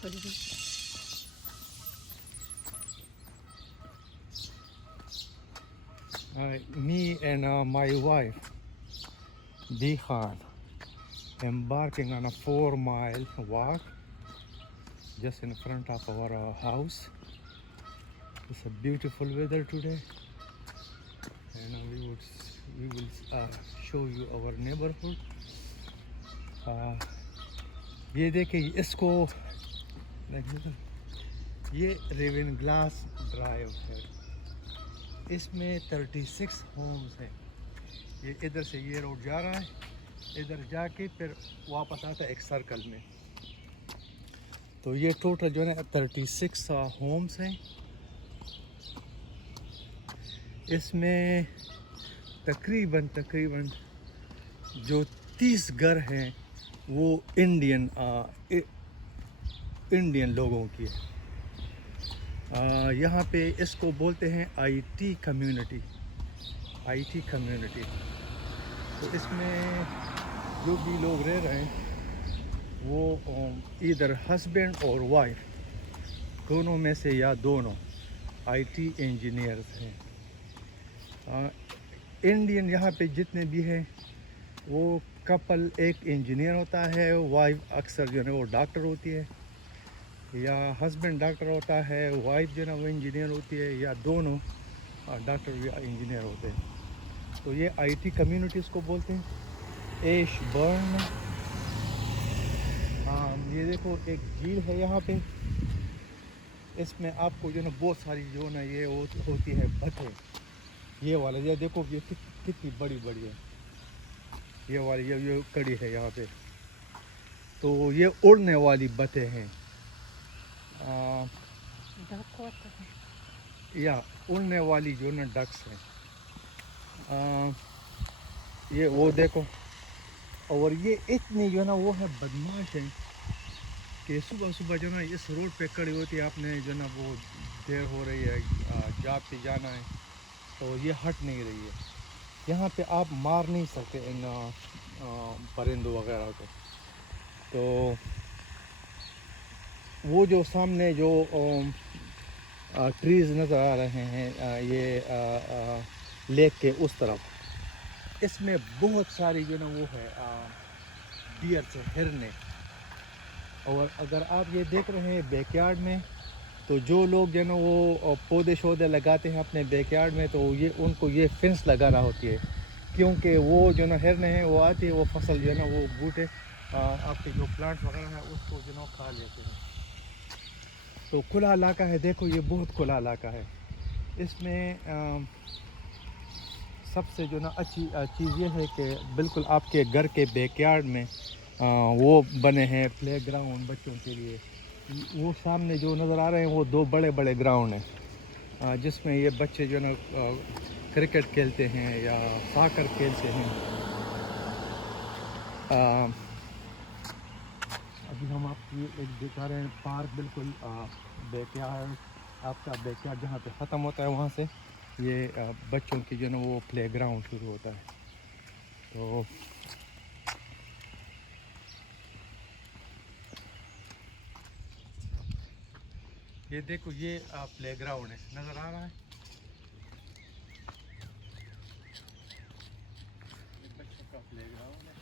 Me and my wife, B Khan, embarking on a 4-mile walk just in front of our house. It's a beautiful weather today, and we will show you our neighborhood. یہ دیکھیں اس کو یہ ریون glass drive ہے. اس میں 36 homes ہیں. یہ ادھر سے یہ روڈ جا رہا ہے, ادھر جا کے پھر واپس آتا ہے ایک سرکل میں. تو یہ ٹوٹل جو ہے نا 36 ہومز ہیں. اس میں تقریباً جو 30 گھر ہیں وہ انڈین لوگوں کی ہے. یہاں پہ اس کو بولتے ہیں آئی ٹی کمیونٹی. تو اس میں جو بھی لوگ رہ رہے ہیں وہ ادھر ہسبینڈ اور وائف دونوں میں سے یا دونوں آئی ٹی انجینئرز ہیں. انڈین یہاں پہ جتنے بھی ہیں وہ کپل ایک انجینئر ہوتا ہے, وائف اکثر جو ہے وہ ڈاکٹر ہوتی ہے, یا ہسبینڈ ڈاکٹر ہوتا ہے, وائف جو ہے نا وہ انجینئر ہوتی ہے, یا دونوں ڈاکٹر یا انجینئر ہوتے ہیں. تو یہ آئی ٹی کمیونٹیز کو بولتے ہیں. ایش برن, یہ دیکھو ایک جھیل ہے یہاں پہ. اس میں آپ کو جو ہے نا بہت ساری جو ہے نا یہ ہوتی ہے بتیں. یہ والا یہ دیکھو یہ کتنی بڑی ہے. یہ والی یہ کڑی ہے یہاں پہ. تو یہ اڑنے والی بتیں ہیں, یا اڑنے والی جو نا ڈکس ہیں. یہ وہ دیکھو, اور یہ اتنی جو ہے نا وہ ہے بدماش ہے کہ صبح جو ہے نا اس روڈ پہ کڑی ہوتی ہے. آپ نے جو ہے نا وہ دیر ہو رہی ہے, جاب پہ جانا ہے, تو یہ ہٹ نہیں رہی ہے. یہاں پہ آپ مار نہیں سکتے ان پرندوں وغیرہ کو. تو وہ جو سامنے جو ٹریز نظر آ رہے ہیں یہ لیک کے اس طرف, اس میں بہت ساری جو نا وہ ہے ڈیئر سے ہرنے. اور اگر آپ یہ دیکھ رہے ہیں بیک یارڈ میں, تو جو لوگ جو نا وہ پودے شودے لگاتے ہیں اپنے بیک یارڈ میں, تو یہ ان کو یہ فنس لگانا ہوتی ہے, کیونکہ وہ جو نا ہرنے ہیں وہ آتی ہے, وہ فصل جو ہے نا وہ بوٹے آپ کے جو پلانٹ وغیرہ ہیں اس کو جو نا کھا لیتے ہیں. تو کھلا علاقہ ہے, دیکھو یہ بہت کھلا علاقہ ہے. اس میں سب سے جو نا اچھی چیز یہ ہے کہ بالکل آپ کے گھر کے بیک یارڈ میں وہ بنے ہیں پلے گراؤنڈ بچوں کے لیے. وہ سامنے جو نظر آ رہے ہیں وہ 2 بڑے گراؤنڈ ہیں, جس میں یہ بچے جو نا کرکٹ کھیلتے ہیں یا ساکر کھیلتے ہیں. ابھی ہم آپ کو ایک دکھا رہے ہیں پارک, بالکل بیک یارڈ, آپ کا بیک یارڈ جہاں پہ ختم ہوتا ہے وہاں سے یہ بچوں کی جو نا وہ پلے گراؤنڈ شروع ہوتا ہے. تو یہ دیکھو یہ پلے گراؤنڈ ہے, نظر آ رہا ہے. یہ بچوں کا پلے گراؤنڈ ہے,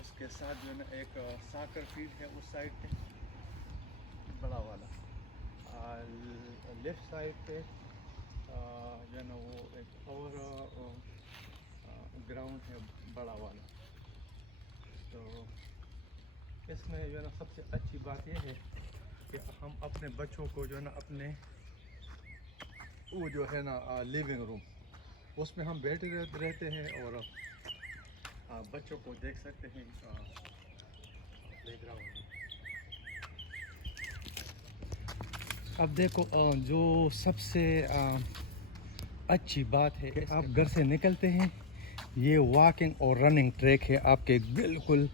اس کے ساتھ جو ہے نا ایک ساکر فیلڈ ہے اس سائڈ پہ بڑا والا. لیفٹ سائڈ پہ جو ہے نا وہ ایک اور گراؤنڈ ہے بڑا والا. تو اس میں جو ہے نا سب سے اچھی بات یہ ہے کہ ہم اپنے بچوں کو جو ہے نا اپنے وہ جو ہے نا لیونگ روم, اس میں ہم بیٹھے رہتے ہیں اور بچوں کو دیکھ سکتے ہیں پلے گراؤنڈ میں. اب دیکھو جو سب سے اچھی بات ہے کہ آپ گھر سے نکلتے ہیں, یہ واکنگ اور رننگ ٹریک ہے آپ کے بالکل.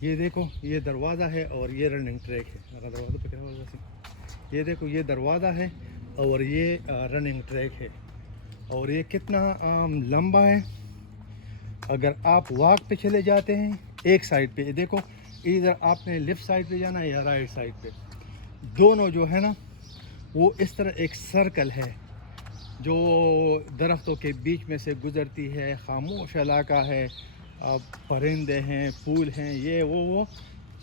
یہ دیکھو یہ دروازہ ہے اور یہ رننگ ٹریک ہے. دروازہ پہ کیا, یہ دیکھو یہ دروازہ ہے اور یہ رننگ ٹریک ہے, اور یہ کتنا لمبا ہے. اگر آپ واک پہ چلے جاتے ہیں ایک سائڈ پہ, دیکھو ادھر آپ نے لیفٹ سائڈ پہ جانا ہے یا رائٹ سائڈ پہ, دونوں جو ہے نا وہ اس طرح ایک سرکل ہے جو درختوں کے بیچ میں سے گزرتی ہے، خاموش علاقہ ہے، پرندے ہیں، پھول ہیں، یہ وہ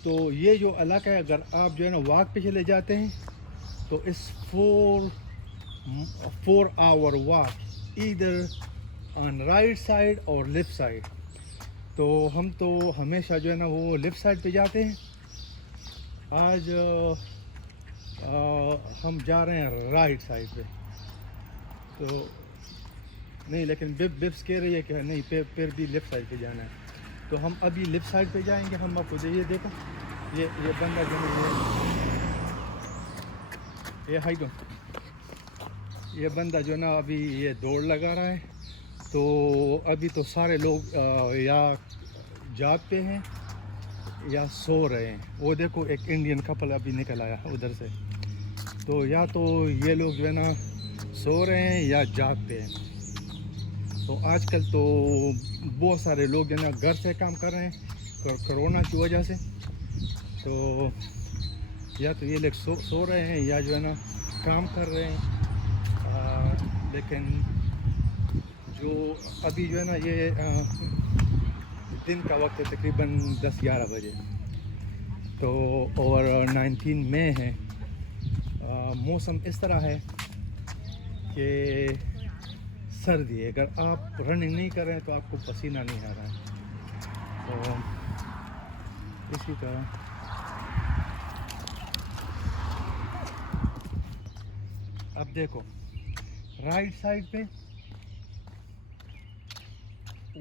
تو یہ جو علاقہ ہے اگر آپ جو ہے نا واک پہ چلے جاتے ہیں تو اس 4 hour واک ادھر آن رائٹ سائڈ اور لیفٹ سائڈ. تو ہم تو ہمیشہ جو ہے نا وہ لیفٹ سائڈ پہ جاتے ہیں. آج ہم جا رہے ہیں رائٹ سائڈ پہ. تو نہیں لیکن ببس کہہ رہی ہے کہ نہیں پھر بھی لیفٹ سائڈ پہ جانا ہے. تو ہم ابھی لیفٹ سائڈ پہ جائیں گے. ہم آپ کو یہ دیکھو یہ بندہ جو ہے یہ بندہ جو ہے نا ابھی یہ دوڑ لگا رہا ہے. تو ابھی تو سارے لوگ یا جاب پہ ہیں یا سو رہے ہیں. وہ دیکھو ایک انڈین کپل ابھی نکل آیا ادھر سے. تو یا تو یہ لوگ جو ہے نا سو رہے ہیں یا جاب پہ ہیں. تو آج کل تو بہت سارے لوگ جو ہے نا گھر سے کام کر رہے ہیں کرونا کی وجہ سے. تو یا تو یہ لوگ سو رہے ہیں یا جو ہے نا کام کر رہے ہیں. لیکن جو ابھی جو ہے نا یہ دن کا وقت ہے تقریباً 10-11 بجے. تو اور 19 مئی ہے. موسم اس طرح ہے کہ سردی ہے. اگر آپ رننگ نہیں کر رہے ہیں تو آپ کو پسینہ نہیں آ رہا ہے. تو اسی طرح اب دیکھو رائٹ سائڈ پہ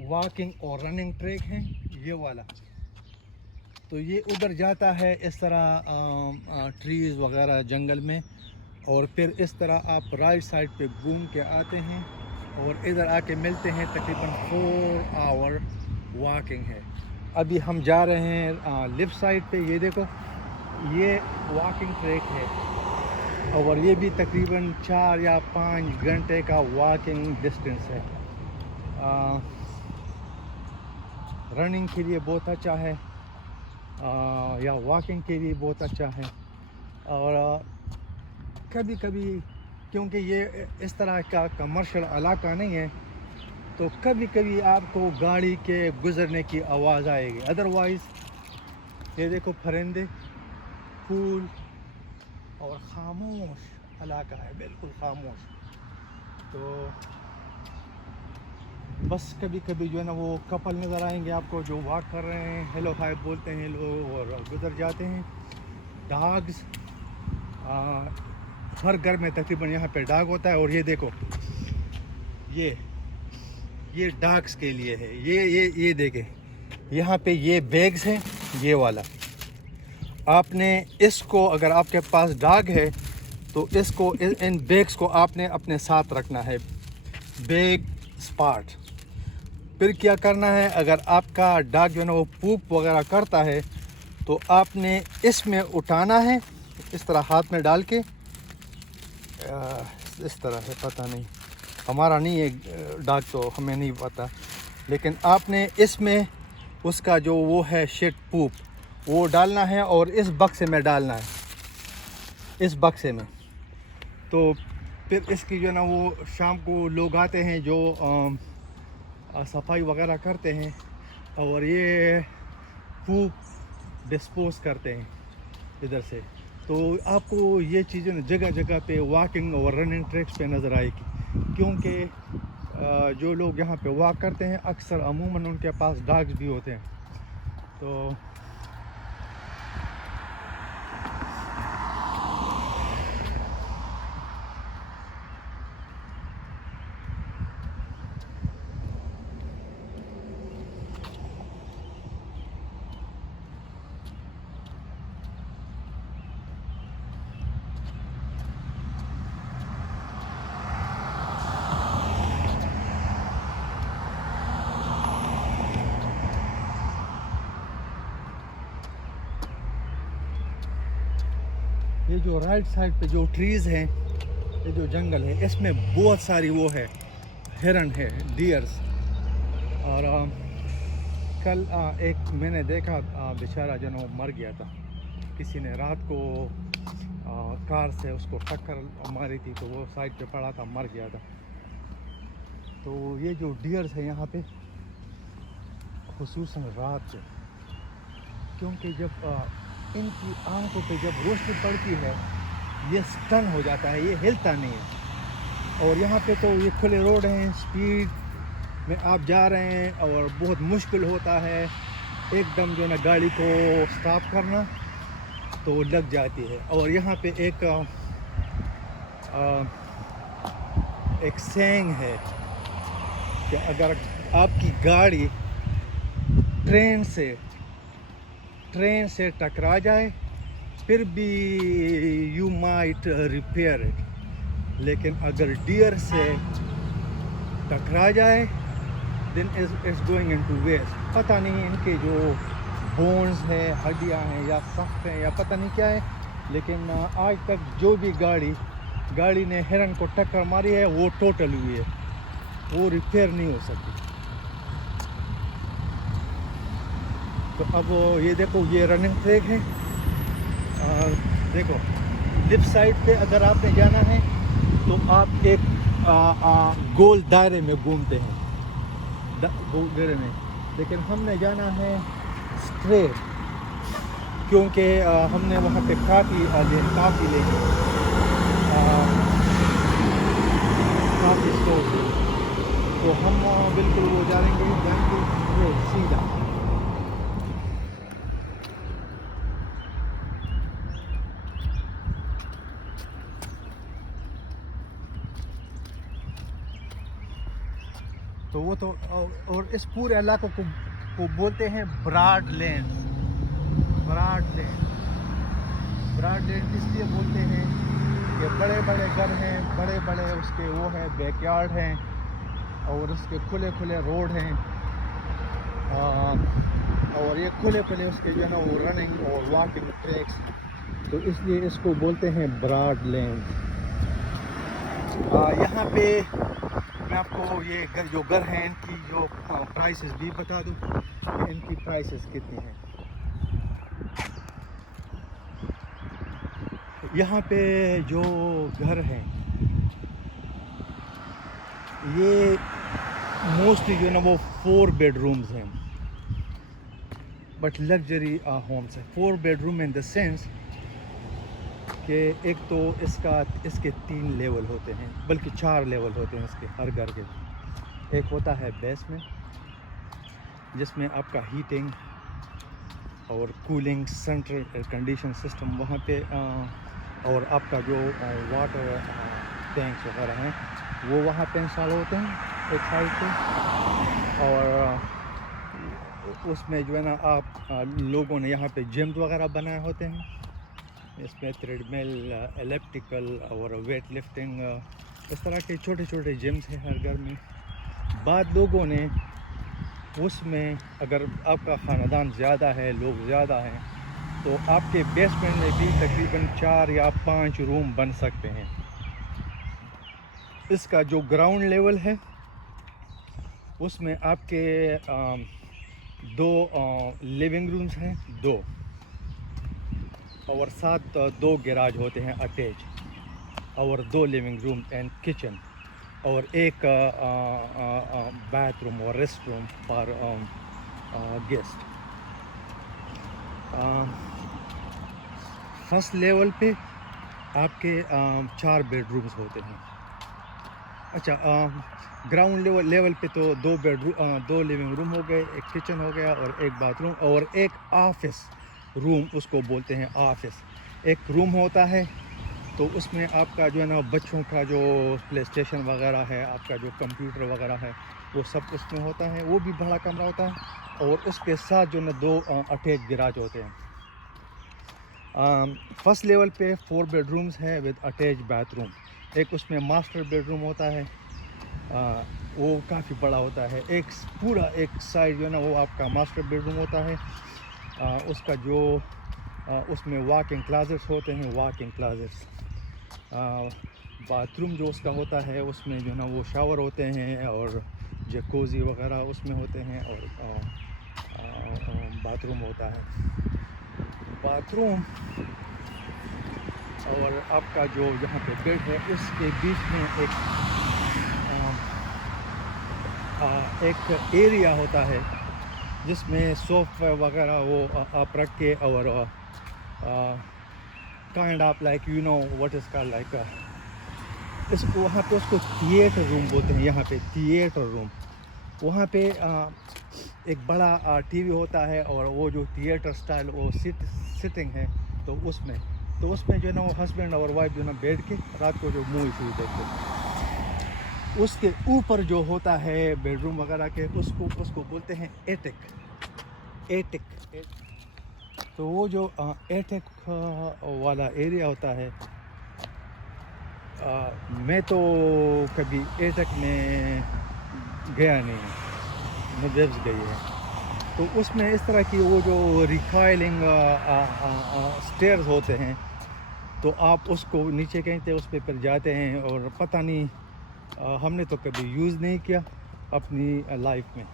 واکنگ اور رننگ ٹریک ہے یہ والا. تو یہ ادھر جاتا ہے اس طرح ٹریز وغیرہ جنگل میں. اور پھر اس طرح آپ رائٹ سائڈ پہ گھوم کے آتے ہیں اور ادھر آ کے ملتے ہیں. تقریباً 4 hour واکنگ ہے. ابھی ہم جا رہے ہیں لیفٹ سائڈ پہ. یہ دیکھو یہ واکنگ ٹریک ہے اور یہ بھی تقریباً 4 یا 5 گھنٹے کا واکنگ ڈسٹینس ہے. رننگ کے لیے بہت اچھا ہے یا واکنگ کے لیے بہت اچھا ہے. اور کبھی کبھی کیونکہ یہ اس طرح کا کمرشل علاقہ نہیں ہے تو کبھی کبھی آپ کو گاڑی کے گزرنے کی آواز آئے گی. ادروائز یہ دیکھو پرندے، پھول اور خاموش علاقہ ہے، بالکل خاموش. تو بس کبھی کبھی جو ہے نا وہ کپل نظر آئیں گے آپ کو جو واک کر رہے ہیں، ہیلو ہائی بولتے ہیں لوگ اور گزر جاتے ہیں. ڈاگز ہر گھر میں تقریباً یہاں پہ ڈاگ ہوتا ہے. اور یہ دیکھو یہ ڈاگز کے لیے ہے. یہ دیکھیں یہاں پہ یہ بیگز ہیں. یہ والا آپ نے اس کو اگر آپ کے پاس ڈاگ ہے تو اس کو ان بیگز کو آپ نے اپنے ساتھ رکھنا ہے. Bag spot. پھر کیا کرنا ہے اگر آپ کا ڈاگ جو ہے نا وہ پوپ وغیرہ کرتا ہے تو آپ نے اس میں اٹھانا ہے اس طرح ہاتھ میں ڈال کے. اس طرح ہے، پتہ نہیں ہمارا نہیں ہے ڈاگ تو ہمیں نہیں پتہ. لیکن آپ نے اس میں اس کا جو وہ ہے شٹ پوپ وہ ڈالنا ہے اور اس بکسے میں ڈالنا ہے. اس بکسے میں تو پھر اس کی جو ہے نا وہ شام کو لوگ آتے ہیں جو صفائی وغیرہ کرتے ہیں اور یہ پوپ ڈسپوز کرتے ہیں ادھر سے. تو آپ کو یہ چیزیں جگہ جگہ پہ واکنگ اور رننگ ٹریکس پہ نظر آئے گی کیونکہ جو لوگ یہاں پہ واک کرتے ہیں اکثر عموماً ان کے پاس ڈاگز بھی ہوتے ہیں. تو یہ جو رائٹ سائڈ پہ جو ٹریز ہیں یہ جو جنگل ہے اس میں بہت ساری وہ ہے ہرن ہے، ڈیئرز. اور کل ایک میں نے دیکھا بیچارہ جو ہے نا وہ مر گیا تھا. کسی نے رات کو کار سے اس کو ٹکر ماری تھی تو وہ سائڈ پہ پڑا تھا, مر گیا تھا. تو یہ جو ڈیئرز ہیں یہاں پہ خصوصاً رات میں, کیونکہ جب ان کی آنکھوں پہ جب روشنی پڑتی ہے یہ سٹن ہو جاتا ہے, یہ ہلتا نہیں ہے. اور یہاں پہ تو یہ کھلے روڈ ہیں, سپیڈ میں آپ جا رہے ہیں اور بہت مشکل ہوتا ہے ایک دم جو ہے نا گاڑی کو سٹاپ کرنا, تو لگ جاتی ہے. اور یہاں پہ ایک سینگ ہے کہ اگر آپ کی گاڑی ٹرین سے ٹکرا جائے پھر بھی یو مائٹ ریپیئر اٹ, لیکن اگر ڈیئر سے ٹکرا جائے then it's going into waste. پتہ نہیں ان کے جو بونز ہیں, ہڈیاں ہیں یا سخت ہیں یا پتہ نہیں کیا ہے, لیکن آج تک جو بھی گاڑی نے ہرن کو ٹکر ماری ہے وہ ٹوٹل ہوئی ہے, وہ ریپیئر نہیں ہو سکتی. تو اب یہ دیکھو یہ رننگ ٹریک ہے, دیکھو لیفٹ سائڈ پہ اگر آپ نے جانا ہے تو آپ ایک گول دائرے میں گھومتے ہیں, گول دائرے میں, لیکن ہم نے جانا ہے اسٹریٹ کیونکہ ہم نے وہاں پہ کافی لے کافی اسٹور ہے, تو ہم بالکل وہ جائیں گے سیدھا. تو وہ تو اور اس پورے علاقے کو بولتے ہیں براڈ لینڈ اس لیے بولتے ہیں کہ بڑے بڑے گھر ہیں, بڑے بڑے اس کے وہ ہیں بیک یارڈ ہیں, اور اس کے کھلے روڈ ہیں, اور یہ کھلے اس کے جو ہے نا وہ رننگ اور واکنگ ٹریکس, تو اس لیے اس کو بولتے ہیں براڈ لینڈ. یہاں پہ میں آپ کو یہ جو گھر ہیں ان کی جو پرائسز بھی بتا دوں کہ ان کی پرائسز کتنی ہیں. یہاں پہ جو گھر ہیں یہ موسٹلی جو ہے نا وہ 4 بیڈ رومز ہیں, بٹ لگژری ہومس ہیں. 4 bed room in the sense کہ ایک تو اس کے 3 لیول ہوتے ہیں, بلکہ 4 لیول ہوتے ہیں اس کے ہر گھر کے. ایک ہوتا ہے بیسمنٹ جس میں آپ کا ہیٹنگ اور cooling central air condition system وہاں پہ, اور آپ کا جو واٹر ٹینکس وغیرہ ہیں وہ وہاں پہ انسٹال ہوتے ہیں ایک سائڈ پہ. اور اس میں جو ہے نا آپ لوگوں نے یہاں پہ جمز وغیرہ بنائے ہوتے ہیں, اس میں تھریڈ مل, الیپٹیکل اور ویٹ لفٹنگ, اس طرح کے چھوٹے جمز ہیں ہر گھر میں. بعض لوگوں نے اس میں اگر آپ کا خاندان زیادہ ہے, لوگ زیادہ ہیں, تو آپ کے بیسمنٹ میں بھی تقریباً 4 یا 5 روم بن سکتے ہیں. اس کا جو گراؤنڈ لیول ہے اس میں آپ کے 2 لیونگ رومز ہیں, 2, اور ساتھ 2 گیراج ہوتے ہیں اٹیچ, اور 2 لیونگ روم اینڈ کچن, اور ایک باتھ روم اور rest room for guest. First level پہ آپ کے 4 بیڈ رومز ہوتے ہیں. اچھا, گراؤنڈ لیول پہ تو 2 لیونگ روم ہو گئے, ایک کچن ہو گیا اور ایک باتھ روم, اور ایک آفس روم اس کو بولتے ہیں آفس. ایک روم ہوتا ہے تو اس میں آپ کا جو ہے نا بچوں کا جو پلے اسٹیشن وغیرہ ہے, آپ کا جو کمپیوٹر وغیرہ ہے وہ سب اس میں ہوتا ہے, وہ بھی بڑا کمرہ ہوتا ہے. اور اس کے ساتھ جو ہے نا 2 اٹیچ گراج ہوتے ہیں. فرسٹ لیول پہ 4 بیڈ رومز ہیں ود اٹیچ باتھ روم. ایک اس میں ماسٹر بیڈ روم ہوتا ہے, وہ کافی بڑا ہوتا ہے. ایک سائڈ جو ہے نا وہ آپ کا ماسٹر بیڈ روم ہوتا ہے, اس کا جو اس میں واکنگ کلازٹس ہوتے ہیں, باتھ روم جو اس کا ہوتا ہے اس میں جو ہے نا وہ شاور ہوتے ہیں اور جکوزی وغیرہ اس میں ہوتے ہیں, اور باتھ روم ہوتا ہے. باتھ روم اور آپ کا جو یہاں پہ بیڈ ہے اس کے بیچ میں ایک ایریا ہوتا ہے جس میں صوفہ وغیرہ وہ آپ رکھ کے اور kind of like you know what is call like اس کو وہاں پہ اس کو تھیٹر روم بولتے ہیں. یہاں پہ تھیٹر روم, وہاں پہ ایک بڑا ٹی وی ہوتا ہے اور وہ جو تھیٹر سٹائل وہ سٹنگ ہے تو اس میں جو ہے نا وہ ہسبینڈ اور وائف جو ہے نا بیٹھ کے رات کو جو مووی شووی دیکھتے ہیں. اس کے اوپر جو ہوتا ہے بیڈ روم وغیرہ کے اس کو بولتے ہیں ایٹک. تو وہ جو ایٹک والا ایریا ہوتا ہے, میں تو کبھی ایٹک میں گیا نہیں, مدرس گئی ہے. تو اس میں اس طرح کی وہ جو ریکائلنگ سٹیئرز ہوتے ہیں تو آپ اس کو نیچے کہتے ہیں, اس پہ پھر جاتے ہیں اور پتہ نہیں ہم نے تو کبھی یوز نہیں کیا اپنی لائف میں,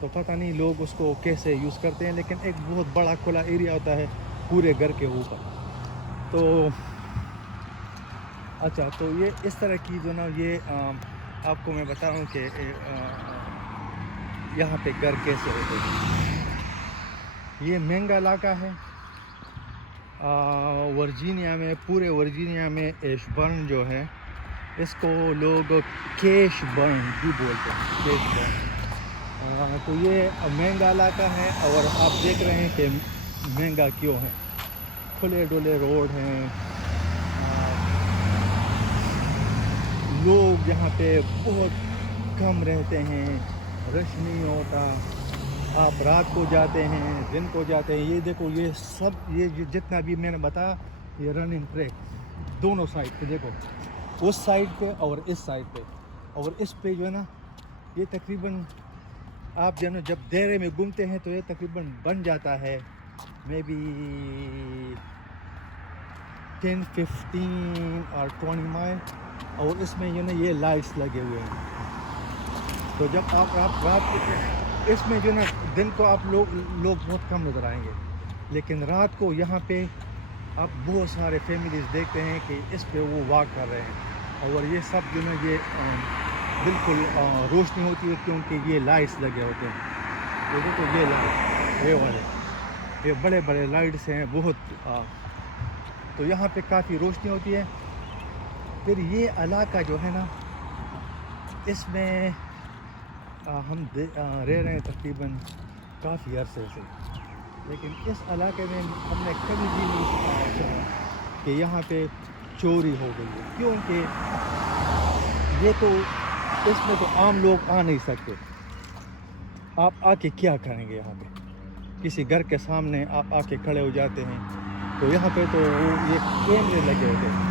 تو پتہ نہیں لوگ اس کو کیسے یوز کرتے ہیں. لیکن ایک بہت بڑا کھلا ایریا ہوتا ہے پورے گھر کے اوپر. تو اچھا, تو یہ اس طرح کی جو نا یہ آپ کو میں بتاؤں کہ یہاں پہ گھر کیسے ہوتے ہیں. یہ مہنگا علاقہ ہے ورجینیا میں, پورے ورجینیا میں. ایش برن جو ہے اس کو لوگ کیش برن بھی بولتے ہیں, کیش برن. تو یہ مہنگا علاقہ ہے اور آپ دیکھ رہے ہیں کہ مہنگا کیوں ہے. کھلے ڈولے روڈ ہیں, لوگ یہاں پہ بہت کم رہتے ہیں, رش نہیں ہوتا. آپ رات کو جاتے ہیں, دن کو جاتے ہیں. یہ دیکھو یہ سب یہ جتنا بھی میں نے بتایا یہ رننگ ٹریک دونوں سائڈ پہ دیکھو, اس سائڈ پہ اور اس سائڈ پہ. اور اس پہ جو ہے نا یہ تقریباً آپ جو ہے نا جب دائرے میں گھومتے ہیں تو یہ تقریباً بن جاتا ہے مے بی 10, 15 اور 20 مائل. اور اس میں جو نا یہ لائٹس لگے ہوئے ہیں. تو جب آپ رات کو اس میں جو نا دن کو آپ لوگ بہت کم نظر آئیں گے, لیکن رات کو یہاں پہ آپ بہت سارے فیملیز دیکھتے ہیں کہ اس پہ وہ واک کر رہے ہیں. اور یہ سب جو نا یہ بالکل روشنی ہوتی ہے کیونکہ یہ لائٹس لگے ہوتے ہیں. یہ دیکھو یہ لائٹ, یہ والے یہ بڑے بڑے لائٹس ہیں بہت. تو یہاں پہ کافی روشنی ہوتی ہے. پھر یہ علاقہ جو ہے نا اس میں ہم رہ رہے ہیں تقریباً کافی عرصے سے, لیکن اس علاقے میں ہم نے کبھی بھی نہیں سنا کہ یہاں پہ چوری ہو گئی ہے. کیونکہ یہ تو اس میں تو عام لوگ آ نہیں سکتے. آپ آ کے کیا کریں گے یہاں پہ؟ کسی گھر کے سامنے آپ آ کے کھڑے ہو جاتے ہیں تو یہاں پہ تو یہ کیمرے لگے ہوتے ہیں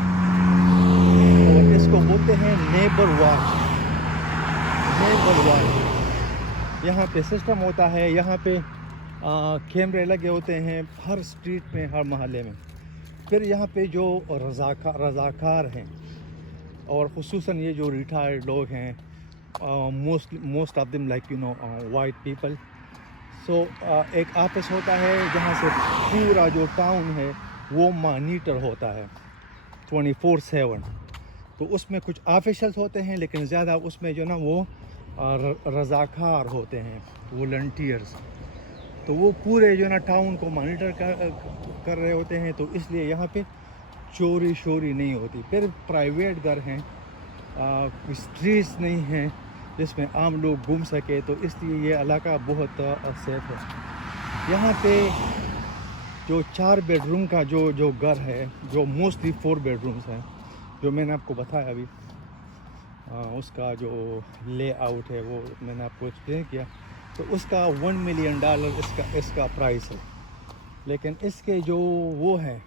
اور اس کو بولتے ہیں نیبر واچ. یہاں پہ سسٹم ہوتا ہے, یہاں پہ کیمرے لگے ہوتے ہیں ہر اسٹریٹ میں, ہر محلے میں. پھر یہاں پہ جو رضاکار ہیں اور خصوصاً یہ جو ریٹائرڈ لوگ ہیں, most of them like you know white people. So ایک آفس ہوتا ہے جہاں سے پورا جو ٹاؤن ہے وہ مانیٹر ہوتا ہے 24/7. تو اس میں کچھ آفیشلز ہوتے ہیں لیکن زیادہ اس میں جو نا وہ رضاکار ہوتے ہیں, والنٹیئرز. تو وہ پورے جو نا ٹاؤن کو مانیٹر کر رہے ہوتے ہیں. تو اس لیے یہاں پہ چوری شوری نہیں ہوتی. پھر پرائیویٹ گھر ہیں, اسٹریٹس نہیں ہیں جس میں عام لوگ گھوم سکے. تو اس لیے یہ علاقہ بہت سیف ہے. یہاں پہ جو 4 بیڈ روم کا جو گھر ہے, جو موسٹلی 4 بیڈ رومس ہیں جو میں نے آپ کو بتایا ابھی, اس کا جو لے آؤٹ ہے وہ میں نے آپ کو ایکسپلین کیا. تو اس کا $1 ملین اس کا پرائس ہے. لیکن اس کے جو وہ ہیں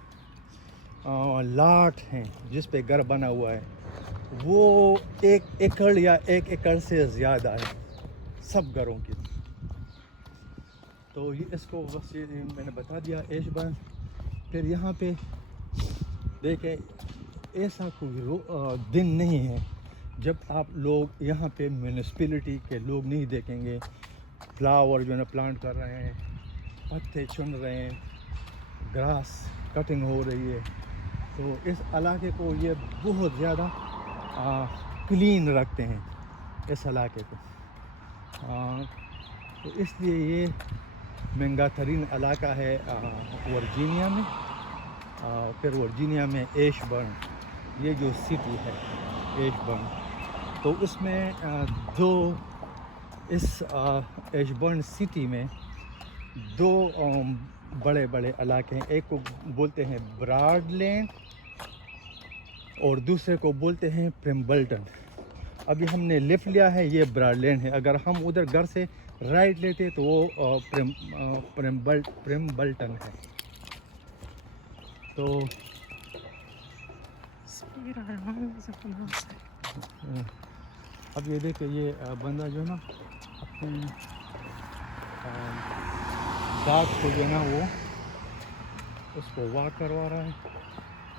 لاٹ ہیں جس پہ گھر بنا ہوا ہے وہ 1 ایکڑ یا 1 ایکڑ سے زیادہ ہے سب گھروں کی. تو یہ اس کو بس یہ میں نے بتا دیا ایش برن. پھر یہاں پہ دیکھیں ایسا کوئی دن نہیں ہے جب آپ لوگ یہاں پہ میونسپلٹی کے لوگ نہیں دیکھیں گے فلاور جو ہے نا پلانٹ کر رہے ہیں, پتے چن رہے ہیں, گراس کٹنگ ہو رہی ہے. تو اس علاقے کو یہ بہت زیادہ کلین رکھتے ہیں اس علاقے کو. تو اس لیے یہ مہنگا ترین علاقہ ہے ورجینیا میں. پھر ورجینیا میں ایش برن، یہ جو سٹی ہے ایش برن، تو اس میں اس ایش برن سٹی میں دو بڑے بڑے علاقے ہیں. ایک کو بولتے ہیں براڈ لینڈ اور دوسرے کو بولتے ہیں پرمبلٹن. ابھی ہم نے لیفٹ لیا ہے، یہ براڈ لینڈ ہے. اگر ہم ادھر گھر سے رائٹ لیتے تو وہ پرمبلٹن ہے. تو اب یہ دیکھیں، یہ بندہ جو ہے نا اپنی ڈاگ کو جو ہے نا وہ اس کو واک کروا رہا ہے.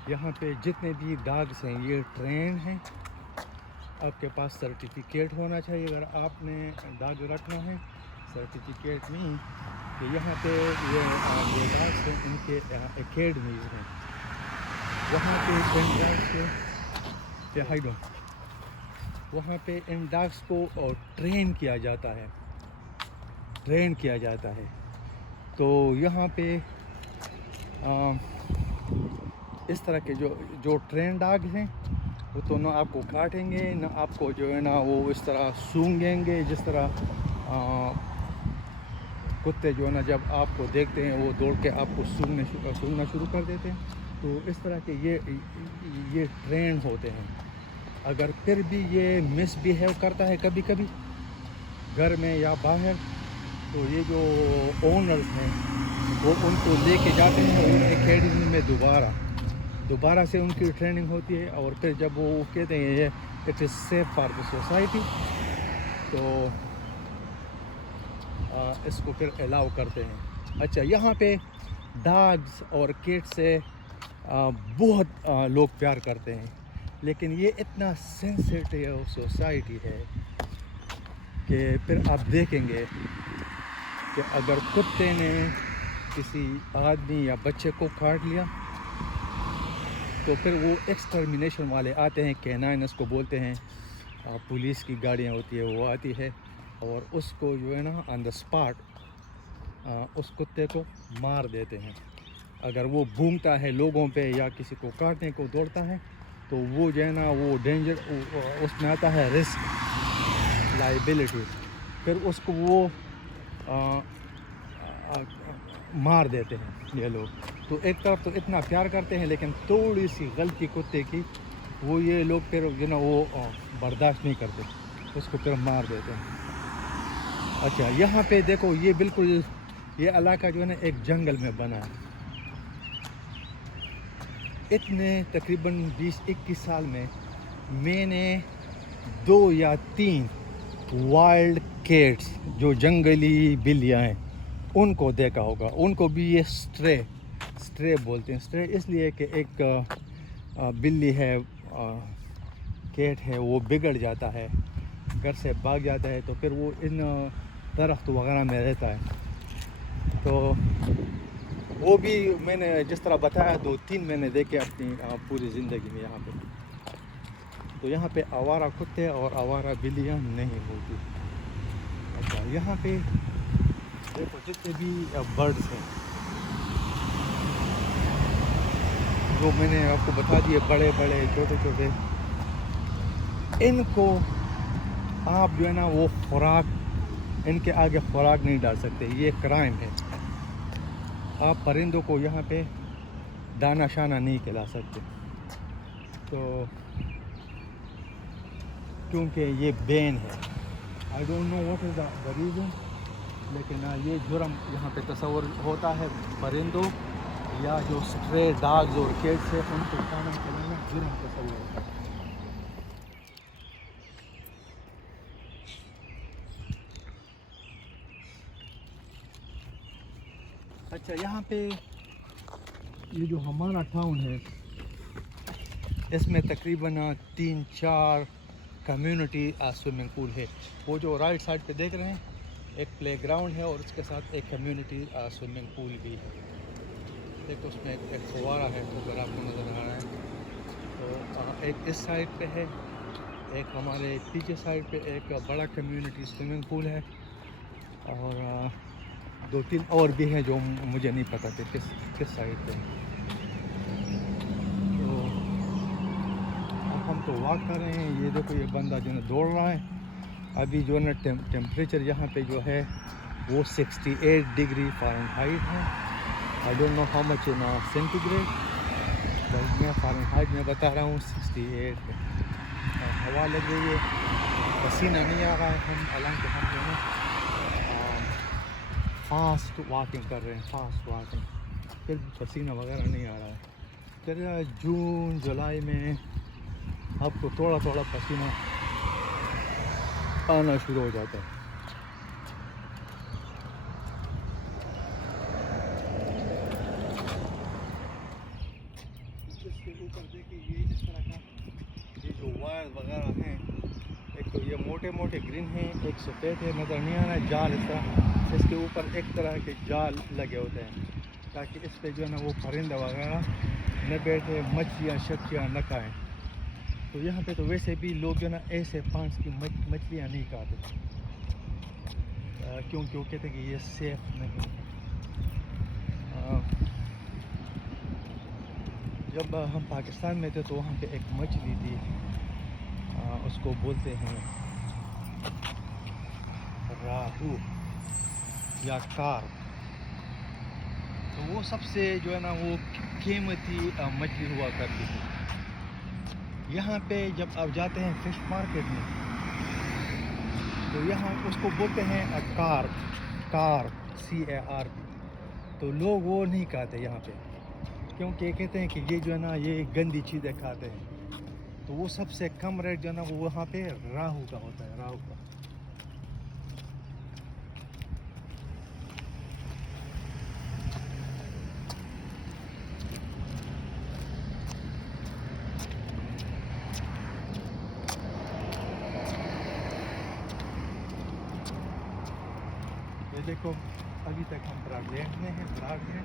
یہاں پہ جتنے بھی ڈاگس ہیں یہ ٹرین ہیں. آپ کے پاس سرٹیفکیٹ ہونا چاہیے اگر آپ نے ڈاگ رکھنا ہے. سرٹیفکیٹ نہیں تو یہاں پہ یہ ڈاگس ہیں، ان کے اکیڈمیز ہیں. وہاں پہ ان ڈاگس کو ٹرین کیا جاتا ہے. تو یہاں پہ اس طرح کے جو ٹرین ڈاگ ہیں وہ تو نہ آپ کو کاٹیں گے، نہ آپ کو جو ہے نا وہ اس طرح سونگیں گے. جس طرح کتے جو ہے نا جب آپ کو دیکھتے ہیں وہ دوڑ کے آپ کو سونگنا شروع کر دیتے ہیں. تو اس طرح کے یہ ٹرین ہوتے ہیں. اگر پھر بھی یہ مس بیہیو کرتا ہے کبھی کبھی گھر میں یا باہر، تو یہ جو اونرز ہیں وہ ان کو لے کے جاتے ہیں ان اکیڈمی میں دوبارہ سے ان کی ٹریننگ ہوتی ہے. اور پھر جب وہ کہتے ہیں یہ it is safe for the society, تو اس کو پھر الاؤ کرتے ہیں. اچھا، یہاں پہ ڈاگز اور کیٹ سے بہت لوگ پیار کرتے ہیں، لیکن یہ اتنا سینسیٹیو سوسائٹی ہے کہ پھر آپ دیکھیں گے کہ اگر کتے نے کسی آدمی یا بچے کو کاٹ لیا تو پھر وہ ایکسٹرمینیشن والے آتے ہیں، کینائن اس کو بولتے ہیں. پولیس کی گاڑیاں ہوتی ہے، وہ آتی ہے اور اس کو جو ہے نا آن دا اسپاٹ اس کتے کو مار دیتے ہیں. اگر وہ بھونگتا ہے لوگوں پہ یا کسی کو کاٹنے کو دوڑتا ہے تو وہ جو ہے نا وہ ڈینجر، اس میں آتا ہے رسک، لائبلٹی. پھر اس کو وہ مار دیتے ہیں یہ لوگ. تو ایک طرف تو اتنا پیار کرتے ہیں، لیکن تھوڑی سی غلطی کتے کی وہ یہ لوگ پھر جو نا وہ برداشت نہیں کرتے، اس کو پھر مار دیتے ہیں. اچھا، یہاں پہ دیکھو یہ بالکل یہ علاقہ جو ہے نا ایک جنگل میں بنا ہے. اتنے تقریباً 20-21 سال میں نے 2 یا 3 وائلڈ کیٹس جو جنگلی بلیاں ہیں ان کو دیکھا ہوگا. ان کو بھی یہ اسٹرے بولتے ہیں. اسٹرے اس لیے کہ ایک بلی ہے، کیٹ ہے، وہ بگڑ جاتا ہے، گھر سے بھاگ جاتا ہے، تو پھر وہ ان درخت وغیرہ میں رہتا ہے. تو وہ بھی میں نے جس طرح بتایا 2-3 میں نے دیکھے اپنی پوری زندگی میں یہاں پہ. تو یہاں پہ آوارہ کتے اور آوارہ بلیاں نہیں ہوتی. اچھا، یہاں پہ دیکھو جتنے بھی برڈس ہیں جو میں نے آپ کو بتا دیے، بڑے بڑے چھوٹے چھوٹے، ان کو آپ جو ہے نا وہ ان کے آگے خوراک نہیں ڈال سکتے. یہ کرائم ہے. آپ پرندوں کو یہاں پہ دانہ شانہ نہیں کھلا سکتے، تو کیونکہ یہ بین ہے. I don't know what is the reason, لیکن یہ جرم یہاں پہ تصور ہوتا ہے. پرندوں یا جو اسٹرے ڈاگز اور کیٹس ہے ان کو کھانا کھلانا جرم تصور ہوتا ہے. اچھا، یہاں پہ یہ جو ہمارا ٹاؤن ہے اس میں تقریباً 3-4 کمیونٹی سوئمنگ پول ہے. وہ جو رائٹ سائڈ پہ دیکھ رہے ہیں ایک پلے گراؤنڈ ہے اور اس کے ساتھ ایک کمیونٹی سوئمنگ پول بھی ہے. ایک اس میں ایک فوارہ ہے اگر آپ کو نظر آ رہا ہے. تو ایک اس سائڈ پہ ہے, ایک ہمارے پیچھے سائڈ پہ ایک بڑا کمیونٹی سوئمنگ پول ہے, اور دو تین اور بھی ہیں جو مجھے نہیں پتہ کہ کس سائڈ پہ. تو اب ہم تو واک کر رہے ہیں. یہ دیکھو یہ بندہ جو ہے دوڑ رہا ہے. ابھی جو ہے نا ٹیمپریچر یہاں پہ جو ہے وہ 68 ڈگری فارنہائٹ ہے. I don't know how much in centigrade, but میں فارنہائٹ میں بتا رہا ہوں 68 ہے. ہوا لگ رہی ہے, پسینہ نہیں آ رہا ہے. ہم حالانکہ ہم جو ہے نا فاسٹ واکنگ کر رہے ہیں, فاسٹ واکنگ, پھر پسینہ وغیرہ نہیں آ رہا ہے. پھر جون جولائی میں آپ کو تھوڑا تھوڑا پسینہ آنا شروع ہو جاتا ہے. اس کے اوپر دیکھیے یہ اس طرح کا یہ جو وائر وغیرہ ہیں, ایک تو یہ موٹے موٹے گرین ہیں, ایک سفید ہے, نظر نہیں آ رہا ہے. جال اس طرح اس کے اوپر ایک طرح کے جال لگے ہوتے ہیں تاکہ اس پہ جو ہے نا وہ پرندہ وغیرہ نہ بیٹھے, مچھلیاں شکیاں نہ کھائیں. تو یہاں پہ تو ویسے بھی لوگ جو ہے نا ایسے پانس کی مچھلیاں نہیں کھاتے, کیونکہ وہ کہتے ہیں کہ یہ سیف نہیں ہے. جب ہم پاکستان میں تھے تو وہاں پہ ایک مچھلی تھی, اس کو بولتے ہیں راہو یا کار. تو وہ سب سے جو ہے نا وہ قیمتی مچھلی ہوا کرتی تھی. یہاں پہ جب آپ جاتے ہیں فش مارکیٹ میں تو یہاں اس کو بولتے ہیں کار CAR. تو لوگ وہ نہیں کھاتے یہاں پہ, کیونکہ کہتے ہیں کہ یہ جو ہے نا یہ گندی چیزیں کھاتے ہیں. تو وہ سب سے کم ریٹ جو ہے نا وہ وہاں پہ راہو کا ہوتا ہے, راہو کا. یہ دیکھو ابھی تک ہم براڈ لینڈ میں ہیں, براڈ میں.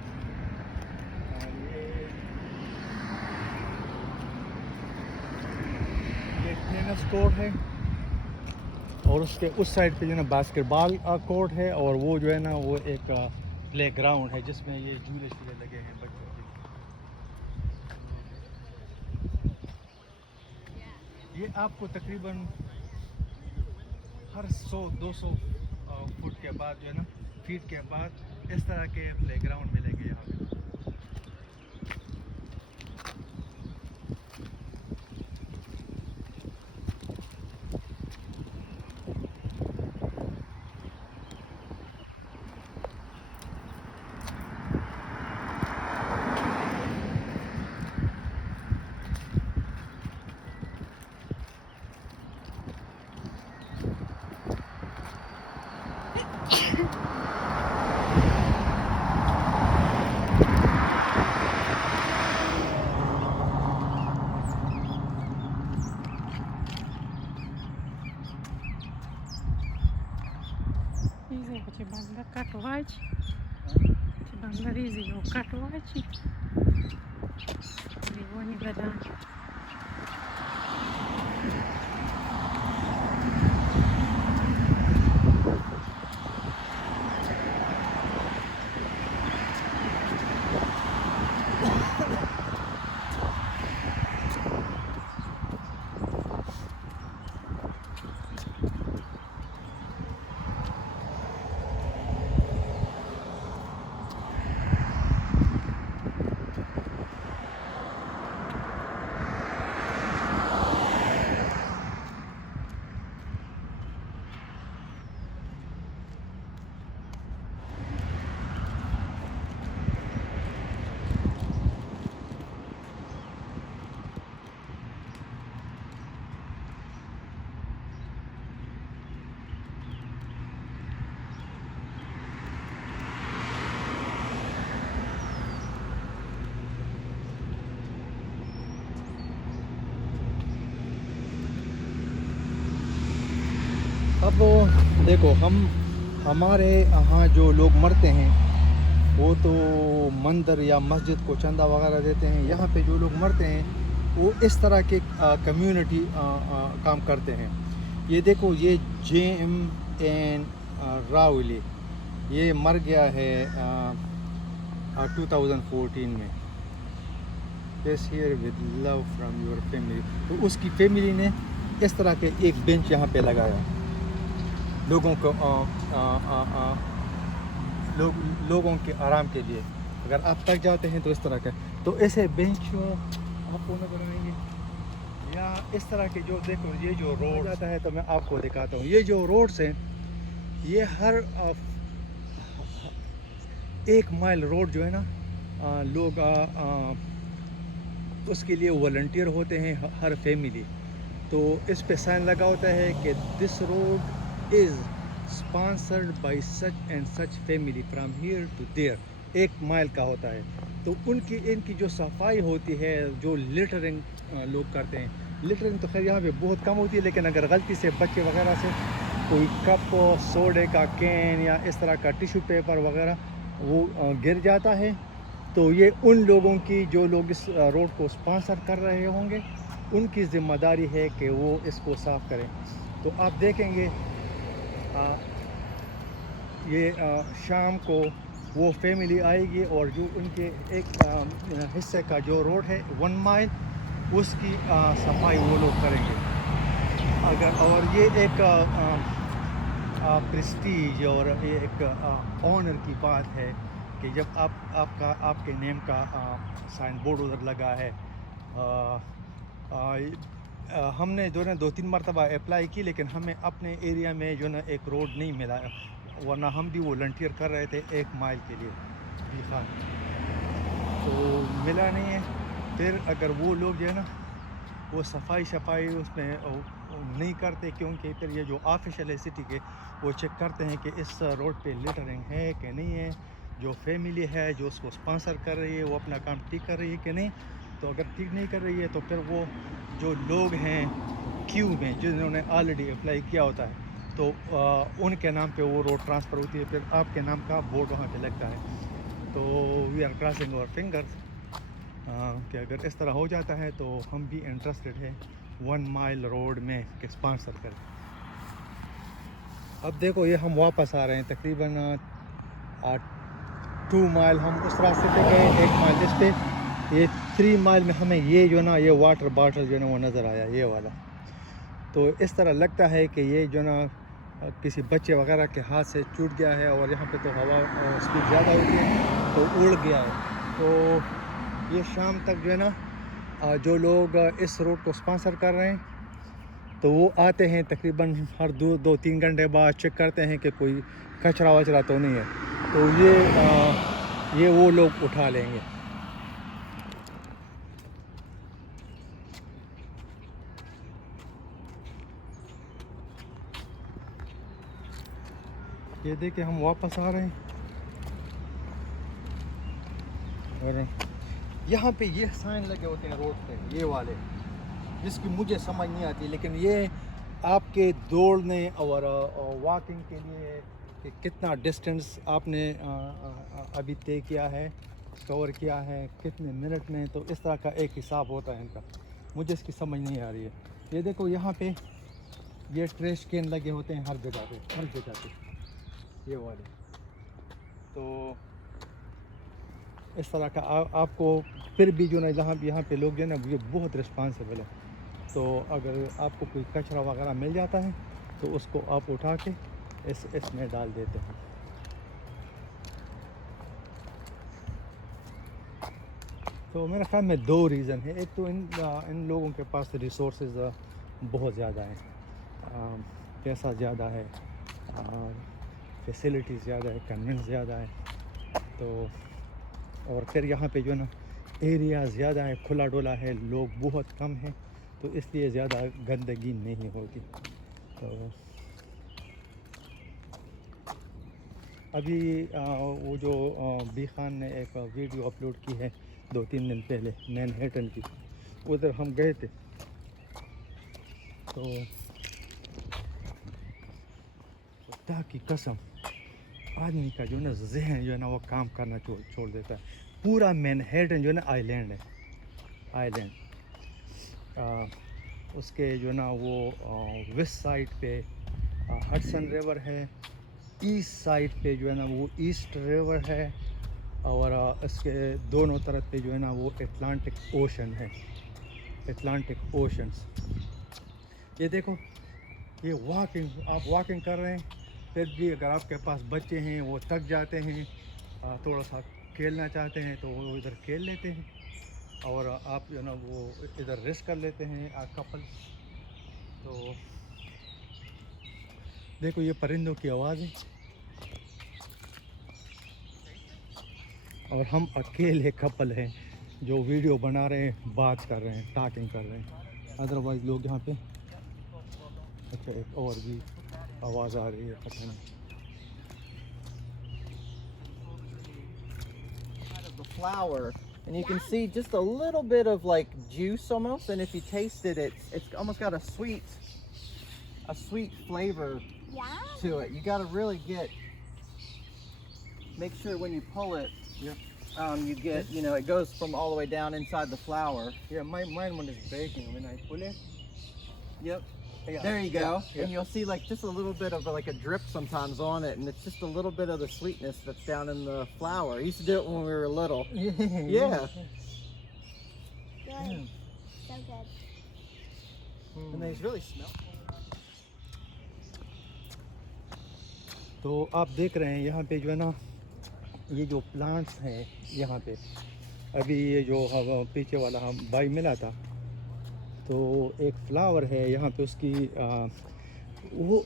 یہ ٹینس کورٹ ہے, اور اس کے اس سائڈ پہ جو ہے نا باسکٹ بال کورٹ ہے, اور وہ جو ہے نا وہ ایک پلے گراؤنڈ ہے جس میں یہ جھولے شولے لگے ہیں بچوں کے. یہ آپ کو تقریباً ہر 100-200 فٹ کے بعد جو ہے نا فیٹ کے بعد اس طرح کے پلے گراؤنڈ ملیں گے یہاں پہ. Ci banda katować, ci banda rizy ją katować i było nie wiadomo. اب دیکھو ہمارے یہاں جو لوگ مرتے ہیں وہ تو مندر یا مسجد کو چندہ وغیرہ دیتے ہیں. یہاں پہ جو لوگ مرتے ہیں وہ اس طرح کے کمیونٹی کام کرتے ہیں. یہ دیکھو یہ JM راولی یہ مر گیا ہے 2014 میں. Yes, here with love from your family. تو اس کی فیملی نے اس طرح کے ایک بینچ یہاں پہ لگایا لوگوں کو لوگوں کے آرام کے لیے. اگر آپ تک جاتے ہیں تو اس طرح کا تو ایسے بینچ آپ کو نظر آئیں گے. یا اس طرح کے جو دیکھو یہ جو روڈ جاتا ہے تو میں آپ کو دکھاتا ہوں. یہ جو روڈس ہیں یہ ہر 1 مائل روڈ جو ہے نا لوگ اس کے لیے والنٹیئر ہوتے ہیں ہر فیملی. تو اس پہ سائن لگا ہوتا ہے کہ this road is sponsored by such and such family from here to there. 1 mile کا ہوتا ہے. تو ان کی جو صفائی ہوتی ہے جو لٹرنگ لوگ کرتے ہیں. لٹرنگ تو خیر یہاں پہ بہت کم ہوتی ہے لیکن اگر غلطی سے بچے وغیرہ سے کوئی کپ سوڈے کا کین یا اس طرح کا ٹیشو پیپر وغیرہ وہ گر جاتا ہے تو یہ ان لوگوں کی جو لوگ اس روڈ کو اسپانسر کر رہے ہوں گے ان کی ذمہ داری ہے کہ وہ اس کو صاف کریں. تو آپ دیکھیں گے یہ شام کو وہ فیملی آئے گی اور جو ان کے ایک حصے کا جو روڈ ہے 1 مائل اس کی صفائی وہ لوگ کریں گے. اگر اور یہ ایک پریسٹیج اور ایک آنر کی بات ہے کہ جب آپ کے نیم کا سائن بورڈ ادھر لگا ہے. ہم نے جو ہے 2-3 مرتبہ اپلائی کی لیکن ہمیں اپنے ایریا میں جو ہے نا ایک روڈ نہیں ملا ورنہ ہم بھی والنٹیئر کر رہے تھے 1 مائل کے لیے بیخان تو ملا نہیں ہے. پھر اگر وہ لوگ جو ہے نا وہ صفائی اس میں نہیں کرتے کیونکہ پھر یہ جو آفیشل ہے سٹی کے وہ چیک کرتے ہیں کہ اس روڈ پہ لٹرنگ ہے کہ نہیں ہے. جو فیملی ہے جو اس کو اسپانسر کر رہی ہے وہ اپنا کام ٹھیک کر رہی ہے کہ نہیں. تو اگر ٹھیک نہیں کر رہی ہے تو پھر وہ جو لوگ ہیں کیو میں جنہوں نے آلریڈی اپلائی کیا ہوتا ہے تو ان کے نام پہ وہ روڈ ٹرانسفر ہوتی ہے. پھر آپ کے نام کا بورڈ وہاں پہ لگتا ہے. تو وی آر کراسنگ اور فنگرز کہ اگر اس طرح ہو جاتا ہے تو ہم بھی انٹرسٹڈ ہے 1 مائل روڈ میں کہ اسپانسر کریں. اب دیکھو یہ ہم واپس آ رہے ہیں تقریباً 2 مائل ہم اس راستے پہ گئے 1 مائل اس پہ. یہ 3 مائل میں ہمیں یہ جو نا یہ واٹر باٹل جو ہے نا وہ نظر آیا یہ والا. تو اس طرح لگتا ہے کہ یہ جو نا کسی بچے وغیرہ کے ہاتھ سے ٹوٹ گیا ہے اور یہاں پہ تو ہوا اسپیڈ زیادہ ہوتی ہے تو اڑ گیا ہے. تو یہ شام تک جو ہے نا جو لوگ اس روڈ کو اسپانسر کر رہے ہیں تو وہ آتے ہیں تقریباً ہر 2-3 گھنٹے بعد چیک کرتے ہیں کہ کوئی کچرا وچرا تو نہیں ہے. تو یہ وہ لوگ اٹھا لیں گے. یہ دیکھیں ہم واپس آ رہے ہیں اور یہاں پہ یہ سائن لگے ہوتے ہیں روڈ پہ یہ والے جس کی مجھے سمجھ نہیں آتی لیکن یہ آپ کے دوڑنے اور واکنگ کے لیے کہ کتنا ڈسٹینس آپ نے ابھی طے کیا ہے کور کیا ہے کتنے منٹ میں. تو اس طرح کا ایک حساب ہوتا ہے ان کا. مجھے اس کی سمجھ نہیں آ رہی ہے. یہ دیکھو یہاں پہ یہ ٹریش کین لگے ہوتے ہیں ہر جگہ پہ یہ والے. تو اس طرح کا آپ کو پھر بھی جو نا یہاں پہ لوگ جو ہے نا یہ بہت رسپانسیبل ہے. تو اگر آپ کو کوئی کچرا وغیرہ مل جاتا ہے تو اس کو آپ اٹھا کے اس میں ڈال دیتے ہیں. تو میرے خیال میں 2 ریزن ہے. ایک تو ان لوگوں کے پاس ریسورسز بہت زیادہ ہیں پیسہ زیادہ ہے فیسلٹی زیادہ ہے کنوینس زیادہ ہے. تو اور پھر یہاں پہ جو ہے نا ایریا زیادہ ہے کھلا ڈولا ہے لوگ بہت کم ہیں تو اس لیے زیادہ گندگی نہیں ہوتی. تو ابھی وہ جو بی خان نے ایک ویڈیو اپلوڈ کی ہے 2-3 دن پہلے مین ہیٹن کی ادھر ہم گئے تھے. تو خدا کی قسم آدمی کا جو ہے نا ذہن جو ہے نا وہ کام کرنا چھوڑ دیتا ہے. پورا مینہیٹن جو ہے نا آئی لینڈ ہے, آئی لینڈ. اس کے جو ہے نا وہ ویسٹ سائڈ پہ ہڈسن ریور ہے, ایسٹ سائڈ پہ جو ہے نا وہ ایسٹ ریور ہے, اور اس کے دونوں طرف پہ جو ہے نا وہ اٹلانٹک اوشن ہے, اٹلانٹک اوشنس. یہ دیکھو, یہ آپ واکنگ کر رہے ہیں, پھر بھی اگر آپ کے پاس بچے ہیں وہ تھک جاتے ہیں, تھوڑا سا کھیلنا چاہتے ہیں تو وہ ادھر کھیل لیتے ہیں, اور آپ جو ہے نا وہ ادھر ریسٹ کر لیتے ہیں کپل. تو دیکھو یہ پرندوں کی آواز ہے, اور ہم اکیلے کپل ہیں جو ویڈیو بنا رہے ہیں, بات کر رہے ہیں, ٹاکنگ کر رہے ہیں. ادروائز لوگ یہاں پہ, اچھا ایک اور بھی آواز آ رہی ہے, پتہ نہیں. The flower, and you can see just a little bit of like juice almost, and if you taste it, it's almost got a sweet flavor to it. You got to really make sure when you pull it, you get, you know, it goes from all the way down inside the flower. Yeah, mine one is breaking when I pull it. Yep. Yeah, There you go. yeah. And you'll see like just a little bit of like a drip sometimes on it, and it's just a little bit of the sweetness that's down in the flower. I used to do it when we were little. Yeah. Good. So good. And they really smell. تو آپ دیکھ رہے ہیں یہاں پہ جو ہے نا یہ جو پلانٹس ہیں یہاں پہ, ابھی یہ جو پیچھے والا ہم بائی ملا تھا, تو ایک فلاور ہے یہاں پہ, اس کی وہ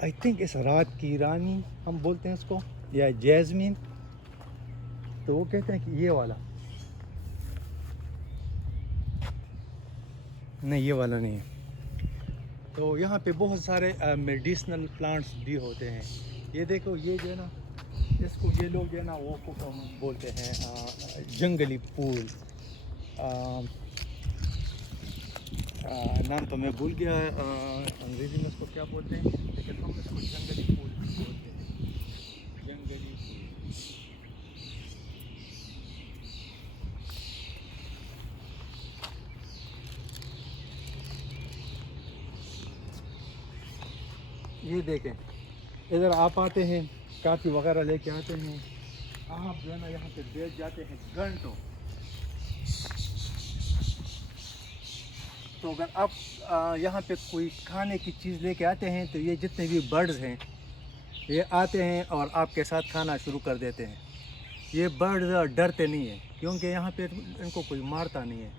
آئی تھنک اس رات کی رانی ہم بولتے ہیں اس کو, یا جیزمین. تو وہ کہتے ہیں کہ یہ والا نہیں, یہ والا نہیں ہے. تو یہاں پہ بہت سارے میڈیسنل پلانٹس بھی ہوتے ہیں. یہ دیکھو, یہ جو ہے نا اس کو یہ لوگ جو ہے نا وہ بولتے ہیں جنگلی پھول. نام تو میں بھول گیا انگریزی میں اس کو کیا بولتے ہیں, لیکن ہم اس کو جنگلی پھول بولتے ہیں, جنگلی پھول. یہ دیکھیں, ادھر آپ آتے ہیں, کافی وغیرہ لے کے آتے ہیں, آپ جو ہے نا یہاں پہ بیٹھ جاتے ہیں گھنٹوں. تو اگر آپ یہاں پہ کوئی کھانے کی چیز لے کے آتے ہیں تو یہ جتنے بھی برڈز ہیں یہ آتے ہیں اور آپ کے ساتھ کھانا شروع کر دیتے ہیں. یہ برڈز ڈرتے نہیں ہیں کیونکہ یہاں پہ ان کو کوئی مارتا نہیں ہے.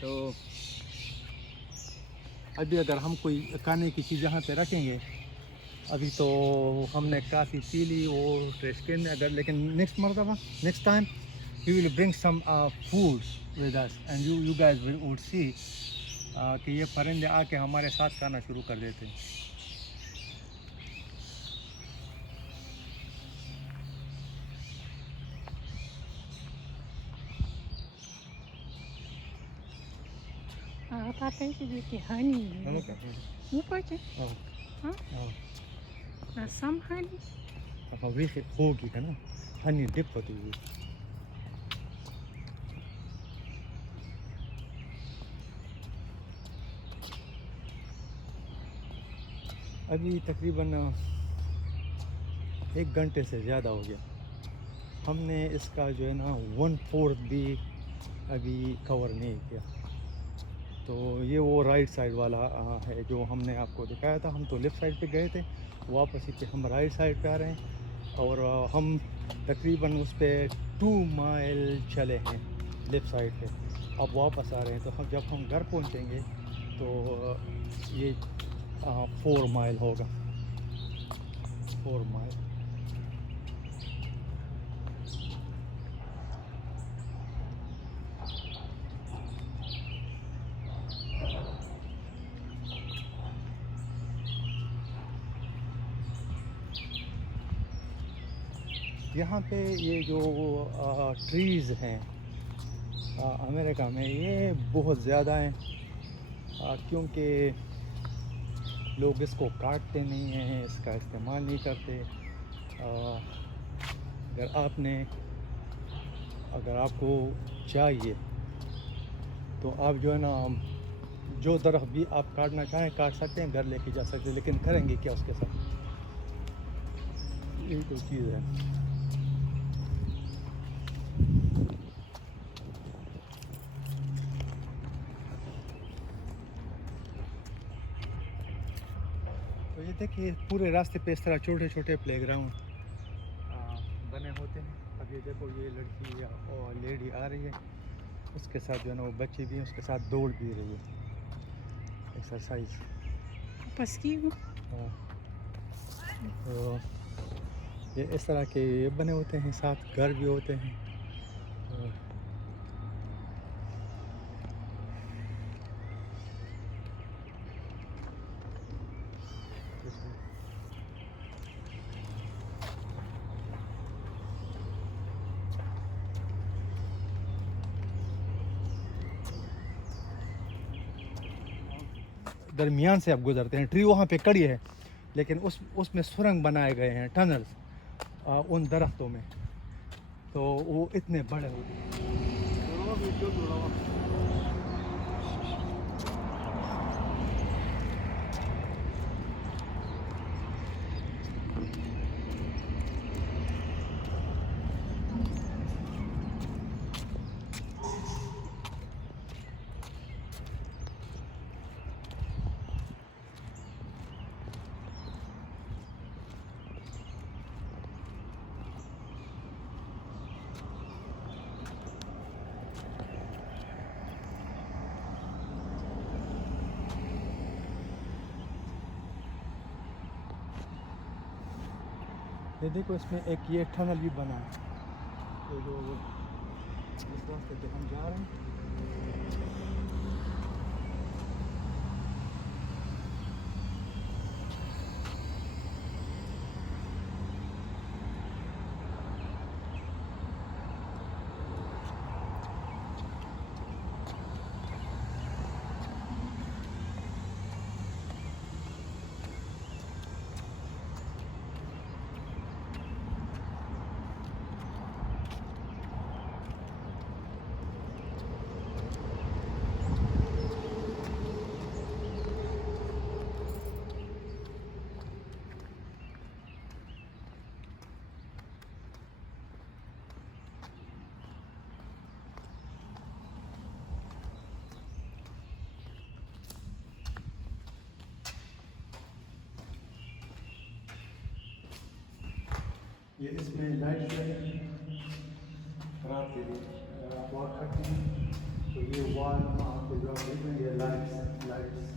تو ابھی اگر ہم کوئی کھانے کی چیز یہاں پہ رکھیں گے, ابھی تو ہم نے کافی پی لی وہ ٹریسکن, اگر لیکن نیکسٹ مرتبہ next time we will bring some foods with us and you guys would see کہ یہ پرندے آ کے ہمارے ساتھ کھانا شروع کر دیتے ہیں. Tata esse de honey. Não pode. Some honey. ریخ ہوگی ہے نا, ہنی ڈپ ہوتی ہوئی. ابھی تقریباً 1 گھنٹے سے زیادہ ہو گیا, ہم نے اس کا جو ہے نا 1/4 بھی ابھی کور نہیں کیا. تو یہ وہ رائٹ سائڈ والا ہے جو ہم نے آپ کو دکھایا تھا. ہم تو لیفٹ سائڈ پہ گئے تھے, واپس ہی کہ ہم رائٹ سائڈ پہ آ رہے ہیں, اور ہم تقریباً اس پہ 2 مائل چلے ہیں لیفٹ سائڈ پہ. اب واپس آ رہے ہیں, تو جب ہم گھر پہنچیں گے تو یہ 4 مائل ہوگا, 4 مائل. یہاں پہ یہ جو ٹریز ہیں امریکہ میں یہ بہت زیادہ ہیں, کیونکہ لوگ اس کو کاٹتے نہیں ہیں, اس کا استعمال نہیں کرتے. اگر آپ کو چاہیے تو آپ جو ہے نا جو درخت بھی آپ کاٹنا چاہیں کاٹ سکتے ہیں، گھر لے کے جا سکتے ہیں، لیکن کریں گے کیا اس کے ساتھ؟ یہی تو چیز ہے. تو یہ دیکھیے پورے راستے پہ اس طرح چھوٹے چھوٹے پلے گراؤنڈ بنے ہوتے ہیں. اب یہ دیکھو یہ لڑکی اور لیڈی آ رہی ہے، اس کے ساتھ جو ہے نا وہ بچی بھی ہیں، اس کے ساتھ دوڑ بھی رہی ہے، ایکسرسائز. Paskivo. تو یہ اس طرح کے بنے ہوتے ہیں، ساتھ گھر بھی ہوتے ہیں. درمیان سے اب گزرتے ہیں. ٹری وہاں پہ کڑی ہے، لیکن اس میں سرنگ بنائے گئے ہیں، ٹنلز ان درختوں میں، تو وہ اتنے بڑے ہوتے ہیں. یہ دیکھو اس میں ایک یہ ٹنل بھی بنا ہے، تو جو اس راستے پہ ہم جا رہے ہیں. یہ اس میں لائٹ ہے رات کے لیے، آپ واک کرتے ہیں تو یہ وال آپ کو جو آپ دیکھ رہے ہیں یہ لائٹس.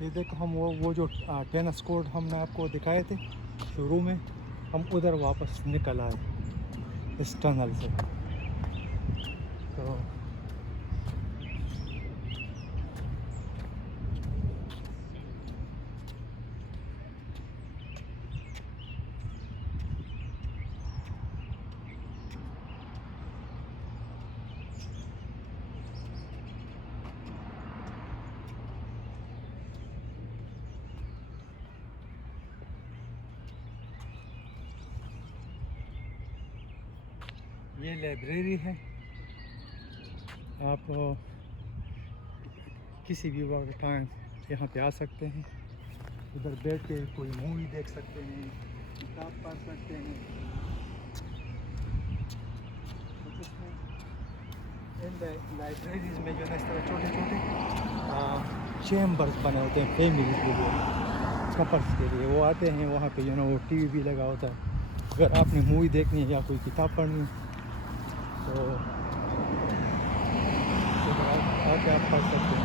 یہ دیکھو ہم وہ جو ٹینس کورٹ ہم نے آپ کو دکھائے تھے شروع میں، ہم ادھر واپس نکل آئے اس ٹنل سے. تو یہ لائبریری ہے، آپ کسی بھی وقت ٹائم یہاں پہ آ سکتے ہیں، ادھر بیٹھ کے کوئی مووی دیکھ سکتے ہیں، کتاب پڑھ سکتے ہیں. ان لائبریریز میں جو ہے اس طرح چھوٹے چھوٹے چیمبرز بنے ہوتے ہیں فیملی کے لیے، کپلس کے لیے. وہ آتے ہیں وہاں پہ جو ہے نا وہ ٹی وی بھی لگا ہوتا ہے. اگر آپ نے مووی دیکھنی ہے یا کوئی کتاب پڑھنی ہے تو آ کے آپ پڑھ سکتے ہیں.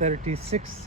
36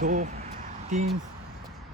2-3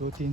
2-3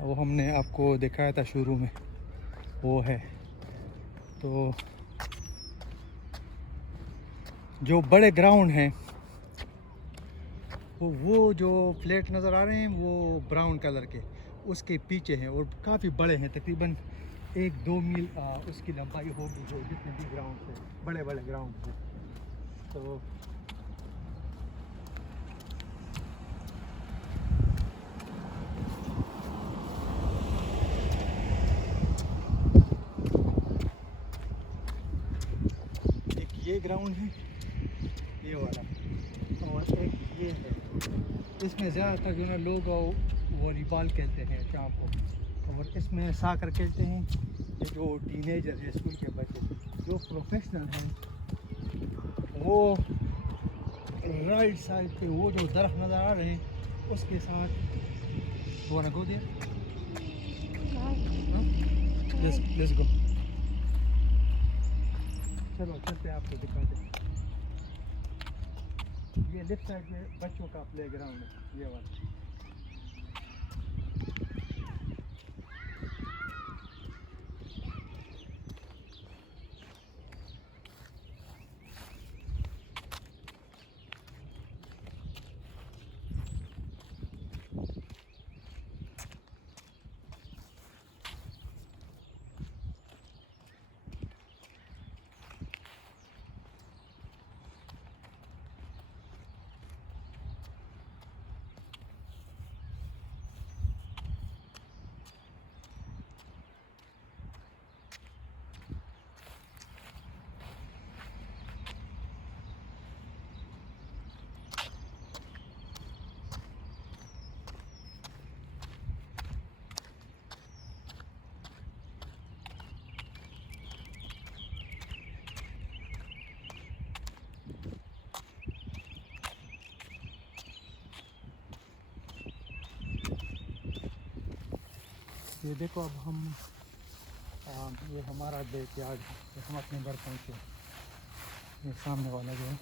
وہ ہم نے آپ کو دکھایا تھا شروع میں، وہ ہے. تو جو بڑے گراؤنڈ ہیں وہ جو فلیٹ نظر آ رہے ہیں وہ براؤن کلر کے اس کے پیچھے ہیں اور کافی بڑے ہیں، تقریباً 1-2 میل اس کی لمبائی ہوگی جو جتنے بھی گراؤنڈ ہیں، بڑے بڑے گراؤنڈ ہیں. تو ایک یہ گراؤنڈ ہے، یہ والا، اور ایک یہ ہے. اس میں زیادہ تر جو ہے نا لوگ والی بال کھیلتے ہیں شام کو، اور اس میں ساکر کھیلتے ہیں. یہ جو ٹینیجر ہے، اسکول کے بچے، جو پروفیشنل ہیں وہ رائٹ سائڈ پہ وہ جو درخت نظر آ رہے ہیں اس کے ساتھ وہ گو دیا. Let's go. چلو چلتے ہیں، آپ کو دکھاتے ہیں. یہ لیفٹ سائڈ میں بچوں کا پلے گراؤنڈ ہے، یہ والا. یہ دیکھو اب ہم یہ ہمارا بیک یارڈ ہے، ہم اپنے گھر پہنچے. یہ سامنے والا جو ہے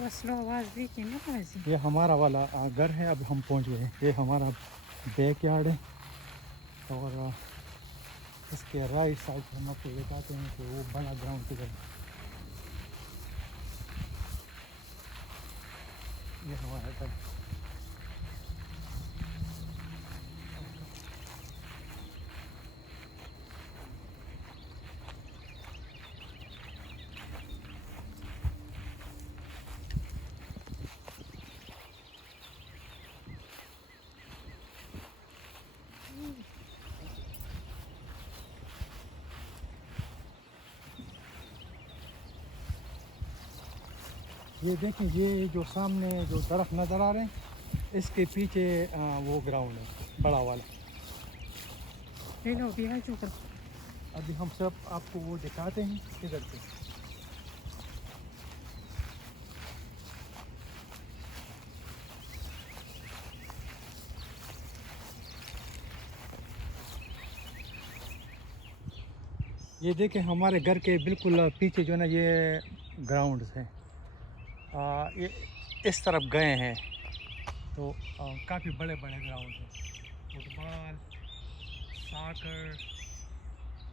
بس لو آواز بھی کی نا بازی. یہ ہمارا والا گھر ہے. اب ہم پہنچ گئے ہیں، یہ ہمارا بیک یارڈ ہے. اور اس کے رائٹ سائڈ سے ہم آپ کو دکھاتے ہیں کہ وہ بڑا گراؤنڈ کدھر ہے. یہ ہمارا گھر. یہ دیکھیں، یہ جو سامنے جو درخت نظر آ رہے ہیں اس کے پیچھے وہ گراؤنڈ ہے بڑا والا. لو بھی ہے جو کر. ابھی ہم سب آپ کو وہ دکھاتے ہیں کدھر پہ. یہ دیکھیں ہمارے گھر کے بالکل پیچھے جو ہے نا یہ گراؤنڈز ہیں. یہ اس طرف گئے ہیں تو کافی بڑے بڑے گراؤنڈ ہیں. فٹ بال، ساکر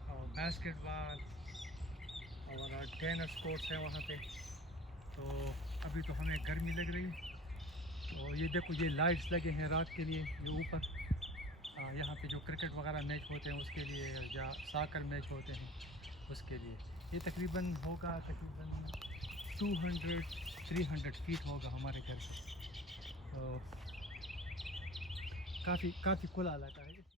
اور باسکٹ بال اور ٹینس کورٹس ہیں وہاں پہ. تو ابھی تو ہمیں گرمی لگ رہی. تو یہ دیکھو، یہ لائٹس لگے ہیں رات کے لیے. یہ اوپر یہاں پہ جو کرکٹ وغیرہ میچ ہوتے ہیں اس کے لیے، یا ساکر میچ ہوتے ہیں اس کے لیے. یہ تقریباً ہوگا 200-300 فیٹ ہوگا ہمارے گھر سے. تو کافی کھلا علاقہ ہے.